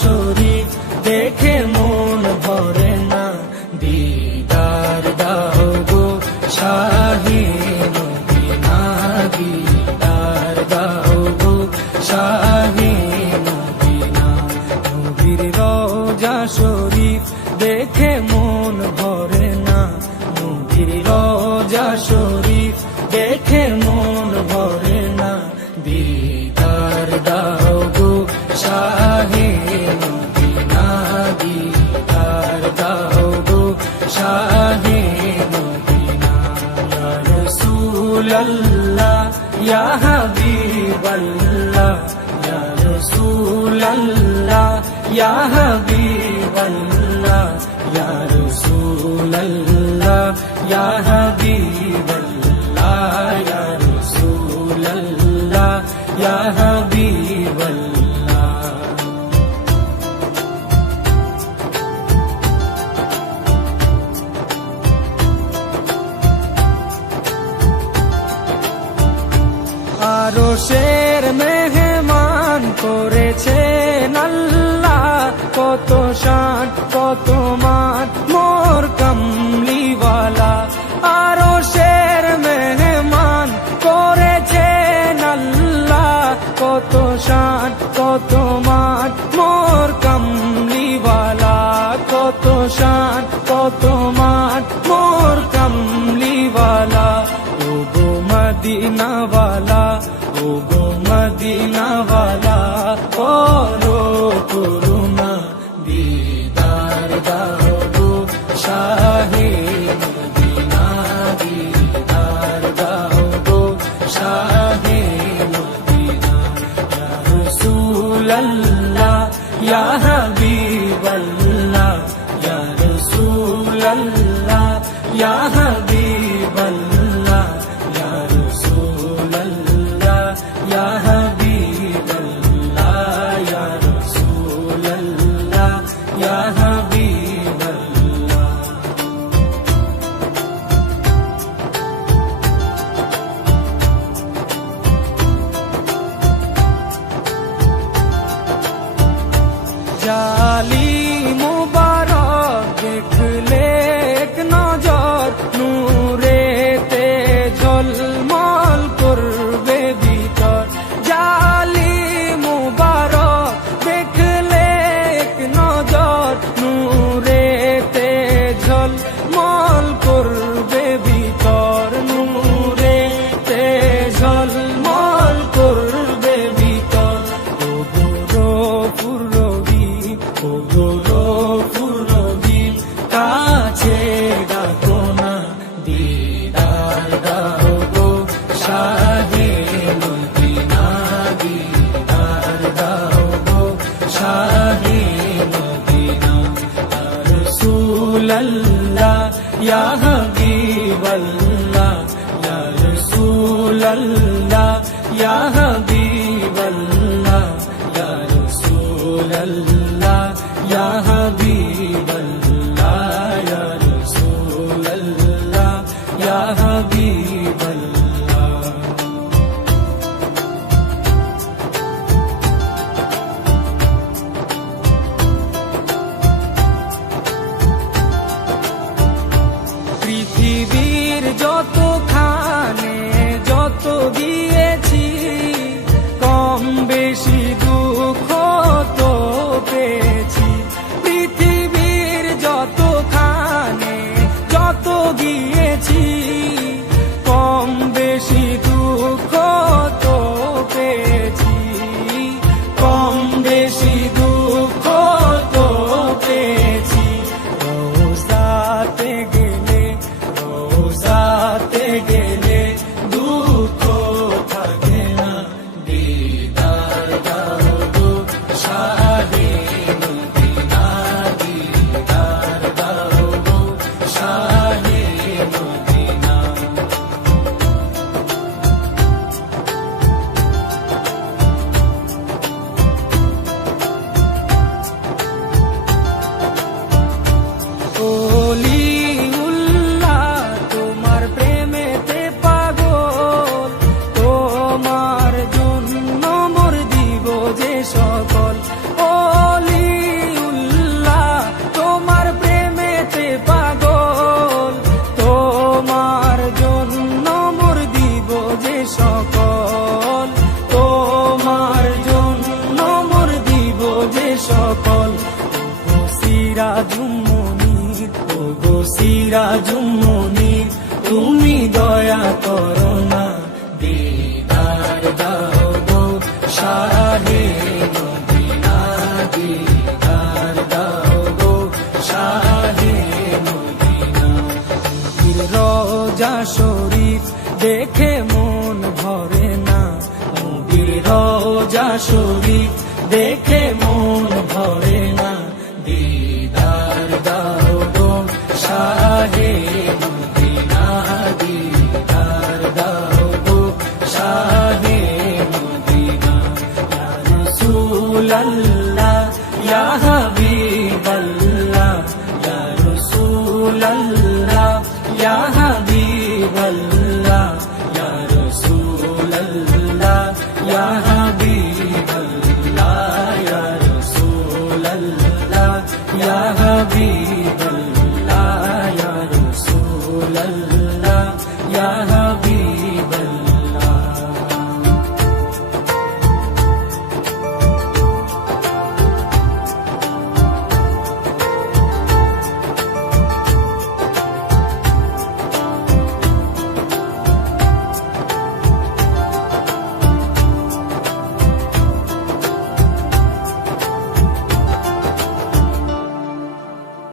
শরীফ দেখে মন ভরে না, দিদার দাও গো শাহে মদিনা, দিদার দাও গো শাহে মদিনা। নবীর রওজা শরীফ দেখে মন ভরে না, নবীর রওজা শরীফ দেখে মন ভরে না, দিদার দাও গো শাহে মদিনা, দিদার দাও গো শাহে মদিনা। ইয়া রাসূলাল্লাহ ইয়া হাবিবাল্লাহ, ইয়া রাসূলাল্লাহ ইয়া হাবিবাল্লাহ, ইয়া রাসূলাল্লাহ ইয়া হাবিবাল্লাহ, ইয়া রাসূলাল্লাহ ইয়া হাবিবাল্লাহ। আরশের মেহমান করেছেন আল্লাহ, কত শান কত মান মোর কামলিওয়ালা। আরশের মেহমান করেছেন আল্লাহ, কত শান কত মান মোর কামলিওয়ালা, কত শান কত মান মোর কামলিওয়ালা। ও গো মদিনাওয়ালা, ও গো মদিনাওয়ালা, করো করুণা, দিদার দাও গো শাহে মদিনা, দিদার দাও গো শাহে মদিনা। ইয়া রাসূলাল্লাহ ইয়া হাবিবাল্লাহ, ইয়া রাসূলাল্লাহ ইয়া হাবিবাল্লাহ, ইয়া রাসূলাল্লাহ ইয়া হাবিবাল্লাহ, ইয়া রাসূলাল্লাহ ইয়া হাবিবাল্লাহ। জালি মুবারক দেখলে এক নজর, নূরেতে ঝলমল করবে ভিতর। জালি মুবারক দেখলে এক নজর, নূরেতে ঝলমল করবে ভিতর, নূরেতে ঝলমল করবে ভিতর। ও গৌরবপুর রহিম, ও গৌরবপুর রহিম, কাছে ডাকো না, দিদার দাও গো শাহে মদিনা, দিদার দাও গো শাহে মদিনা। ইয়া রাসূলাল্লাহ ইয়া হাবিবাল্লাহ, ইয়া রাসূলাল্লাহ ইয়া হাবিবাল্লাহ, ইয়া রাসূলাল্লাহ ইয়া হাবিবাল্লাহ, ইয়া রাসূলাল্লাহ ইয়া হাবিবাল্লাহ। পৃথিবীর যতখানে যত দিয়েছি, কম বেশি দুঃখ তো পেয়েছি। পৃথিবীর যতখানে যত গিয়েছি, কম বেশি দুঃখ তো পেয়েছি, কম বেশি দুঃখ তো পেয়েছি। রওজাতে গেলে, রওজাতে গেলে দুঃখ থাকে না, দিদার দাও গো শাহে মদিনা, দিদার দাও গো শাহে মদিনা। ওলিউল্লাহ তোমার প্রেমেতে পাগল, তোমার জন্য মোর দিব যে সকল। ওলি সিরাজুম মুনির তুমি দয়া করো না, দিদার দাও গো শাহে মদিনা, দিদার দাও গো শাহে মদিনা। রোজা শরীফ দেখে মন ভরে না, নবীর রোজা শরীফ দেখে মন ভরে না, দিদার দাও গো শাহে মদিনা, দিদার দাও গো শাহে মদিনা। ইয়া রাসূলাল্লাহ ইয়া হাবিবাল্লাহ, ইয়া রাসূলাল্লাহ ইয়া হাবিবাল্লাহ, ইয়া রাসূলাল্লাহ ইয়া হাবিবাল্লাহ, ইয়া রাসূলাল্লাহ ইয়া হাবিবাল্লাহ।